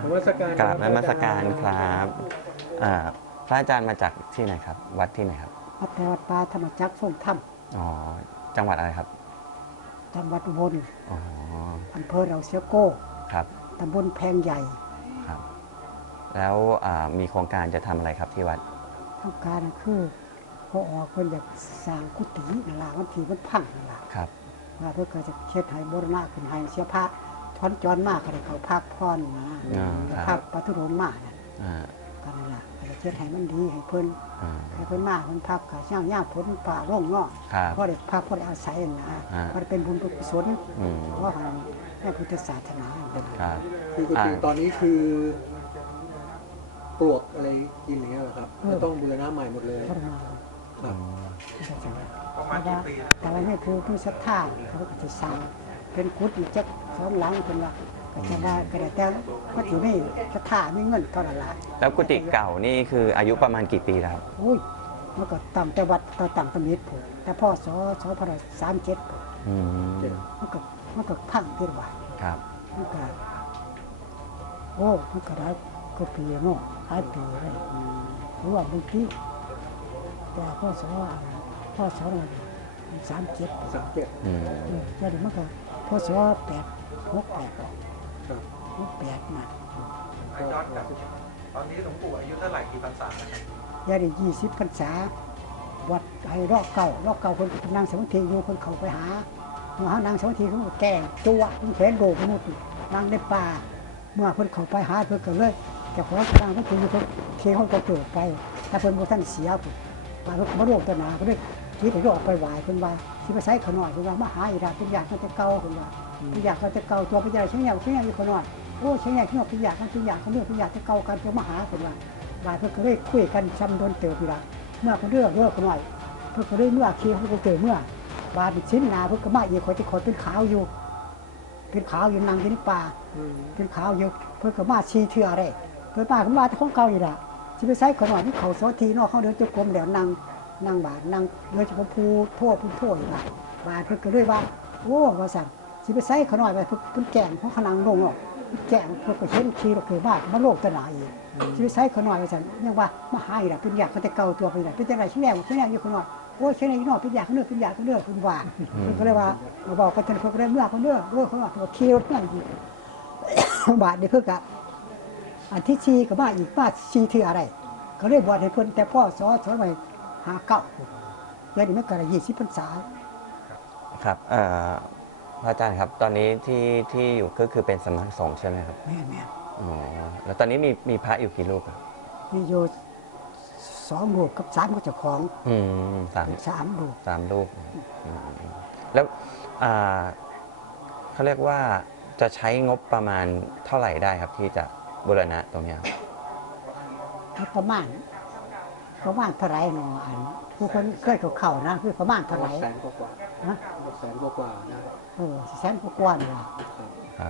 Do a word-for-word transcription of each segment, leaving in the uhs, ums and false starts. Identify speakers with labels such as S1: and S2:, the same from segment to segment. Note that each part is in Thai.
S1: นมัสการ
S2: กราบนมัสการครับอ่าพระอาจารย์มาจากที่ไหนครับวัดที่ไหนครับ
S3: วัดแถววัดป่าธรรมจักรทรงธรรม
S2: อ๋อจังหวัดอะไรครับ
S3: จังหวัดอุบล
S2: อ๋อ
S3: อำเภอเราเสียโก้
S2: ครับ
S3: ตำบลแพงใหญ่
S2: ครับแล้วมีโครงการจะทำอะไรครับที่วัด
S3: โครงการคือพอออกคนอยากสร้างกุฏินั่นแหละวันที่มันพังนั่นแหละ
S2: ครับ
S3: ว่าเพื่อจะเช็ดให้บูรณะขึ้นให้เสียพระทอนจรมากก็ได้เขาพักพรนะพักปทุโรมมากก็นั่นแหละจะเช็ดให้มันดีให้เพิ่นให้เพิ่นมากเพิ่นพักกับย่างย่างพ้นป่าร่องเนาะเพราะเด็กพักเพราะอาศัยนะเพราะเป็นบุญกุศลเพราะว่าแม่พุทธศาสนา
S1: คือกุฏิตอนนี้คือปลวกอะไรกินอย่างเงี้ยครับจะต้องบูรณะใหม่หมดเลยครับ
S3: ประมาณกี่ปีแต่ว่านี่คือผู้ศรัทธาเขาก็จะสร้างเป็นกุฏิจักสองหลังเป็นว่าก็จะว่าก็ได้แต่ก็ถือไม่ศรัทธาไม่เงินเท่านั้นละ
S2: แล้วกุฏิเก่านี่คืออายุประมาณกี่ปีแล้วครับ
S3: อุ้ยมันก็ต่ำแต่วัดต่อต่ำตำนิดผมแต่พ่อสอสอพระสามเจ็ดมันก็มันก็พังเกินว่า
S2: ครับ
S3: มันก็โอ้มันก็ได้ก็ปีเนาะหลายปีเลยรู้ว่าบางทีแต่พ่อสอพ่อสอนสามเจ็ด
S1: สามเจ็ด
S3: เออจะดูมันก็พ่อสอแปดหกแปดหกแปดมา
S4: ไอ้ยอดกับตอนนี้หลวงปู่อายุเท่าไหร่กี่พรรษาครับ
S3: ยาได้ยี่สิบพรรษาวัดไอ้รอบเก่ารอบเก่าคนนางสมุทรีอยู่คนเขาไปหาเมื่อหานางสมุทรีเขาแก่จั่วมันแขวนโดดมุดนางในป่าเมื่อคนเขาไปหาเพื่อเกิดเลยแต่ของนางสมุทรีอยู่คนเคียงเขาก็เกิดไปแต่เพิ่นโมท่านเสียผมมาเพิ่นมาโรคตนาเพิ่นคิดถึงโรคไปไหวเพิ่นว่าที่ไปใช้ขน่อยเพิ่นว่ามาหาอีกแล้วทุกอย่างมันจะเก่าเพิ่นว่าทุกอย่างมันจะเก่าตัวไปใหญ่เชียงใหญ่เชียงใหญ่อยู่ขน่อยโอ้เชียงใหญ่ที่นอกทุกอย่างทุกอย่างเขาเลือกทุกอย่างจะเก่ากันตัวมาหาเพิ่นว่าว่าเพิ่นก็เลยคุยกันซ้ำโดนเติบอีกแล้วเมื่อเพิ่นเลือกเลือกขน่อยเพิ่นก็เลยเมื่อคีเขาก็เกิดเมื่อบาดชิ้นนาเพิ่นก็มาอีกคนที่คนเป็นขาวอยู่เป็นขาวอยู่นางอยู่ในป่าเป็นขาวอยู่เพิ่นก็มาชี้เถื่อได้เพิ่นป่าก็มาแต่ของเก่าอยู่ละสิไปใช้ขน่อยที่เขาโซทีนอกเขาเดินจงกรมแล้วนางนางบาดนางเดินจงกรมพูโทษพูโทษอยู่ละบาดเพิ่นก็เลยว่าโอ้ว่าสั่งสิไปใช้ขน่อยไปเพิ่นแก่งของขนังลงออกแก่งเพิ่นก็เห็นขี้เราเกิดมากมาโลกตะหนาอีกสิไปใช้ขน่อยว่าสั่งยังว่ามาหาอีกละเป็นอยากเขาจะเก่าตัวไปละเป็นจังไรชิ้นแรกชิ้นแรกอยู่ขน่อยโอ้ยชิ้นแรกอยู่นอกเป็นอยากเขาเนื้อเป็นอยากเขาเนื้อเป็นว่าเพิ่นก็เลยว่าเราบอกกันจนเพิ่นก็เลยเมื่อเขาเนื้อเมื่อเขาว่าตัวขี้รถนั่นอีกบาดนี่เพิ่นก็อันที่ชีก็มาอีกมาชีถืออะไรเขาเรียกบวชให้เพิ่นแต่พ่อสอนสอนไว้หาเก้าเดี๋ยวนี้มันก็ได้ยี่สิบพรรษา
S2: ครับเอ่อพระอาจารย์ครับตอนนี้ที่ที่อยู่ก็คือเป็นสำนักสงฆ์ใช่ไหมครับ
S3: แม่แม่
S2: อ๋อแล้วตอนนี้มีมีพระอยู่กี่รูปครับ
S3: มีอยู่สองรูปกับสามก็เจ้าของ
S2: อืมสาม
S3: สามรูป
S2: สามรูปแล้วอ่าเขาเรียกว่าจะใช้งบประมาณเท่าไหร่ได้ครับที่จะบูรณะตรงนี้
S3: ประมาณประมาณเท่าไรเนาะอันผู้คนเคยเข่าๆนะคือประมาณเท่าไร
S1: แสนกว่าๆนะแสนกว่าๆนะ
S3: เออแสนกว่าๆนี่ล่ะ
S2: ครับ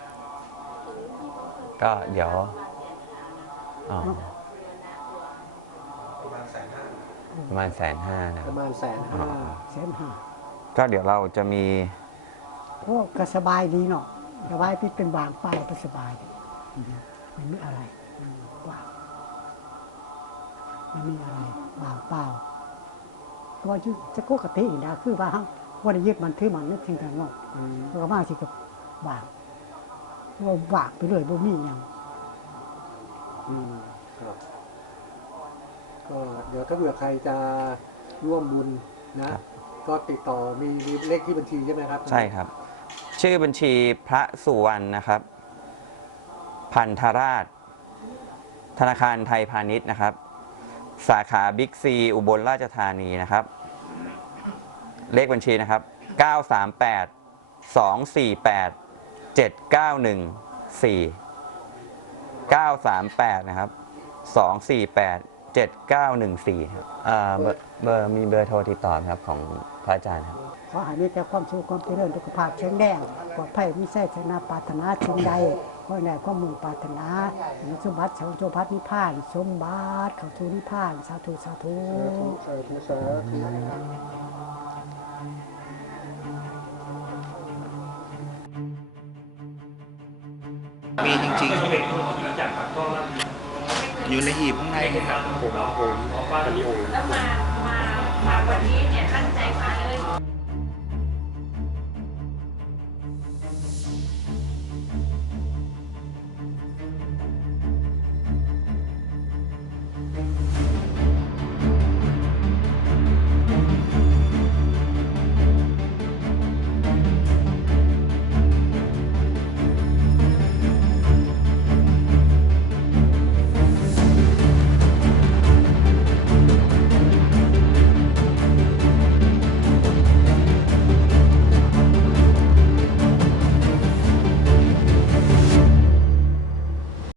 S2: ก็เดี๋ยวอ๋อ
S4: ประมาณแสนห้า
S2: ประมาณแสนห้านะ
S1: ประมาณแสนห้า
S3: แสนห้า
S2: ก็เดี๋ยวเราจะมี
S3: โอ้ก็สบายดีเนาะสบายพิษเป็นบางไปก็สบายไม่มีอะไรว่างไม่มีอะไรบางเปล่าก็จะโกกติอีกนะคือว่าว่าได้ยึดมันถือมันนึกถึงทางนอกก็มาสิกับบางว่าบางไปเลยบ่มีอย่าง
S1: อืมครับก็เดี๋ยวถ้าเผื่อใครจะร่วมบุญนะก็ติดต่อมีมีเลขที่บัญชีใช่ไหมครับ
S2: ใช่ครับชื่อบัญชีพระสุวรรณนะครับพันธราชธนาคารไทยพาณิชย์นะครับสาขาบิ๊กซีอุบลราชธานีนะครับเลขบัญชีนะครับเก้า สาม แปด สอง สี่ แปด เจ็ด เก้า หนึ่ง สี่ เก้า สาม แปดนะครับสอง สี่ แปด เจ็ด เก้า หนึ่ง สี่ครับอ่าเบอร์เบอร์มีเบอร์โทรติดต่อครับของพระอาจารย์ครับ
S3: ขอให้มีแต่ความสุขความเจริญสุขภาพแข็งแรงปลอดภัยมีแท้ชนะปรารถนาสิ่งใดขอให้ได้ความมุ่งปรารถนาสมบัติเสาโจพัฒนิพพานสมบัติเข้าสู่นิพพานสาธุสาธุ
S1: สาธุสาธุ
S4: มีจริงๆ
S5: อยู่ในหีบข้างในครับ
S6: ผมผมพระลีโอแล้วมามามาวันนี้เนี่ยตั้งใจมา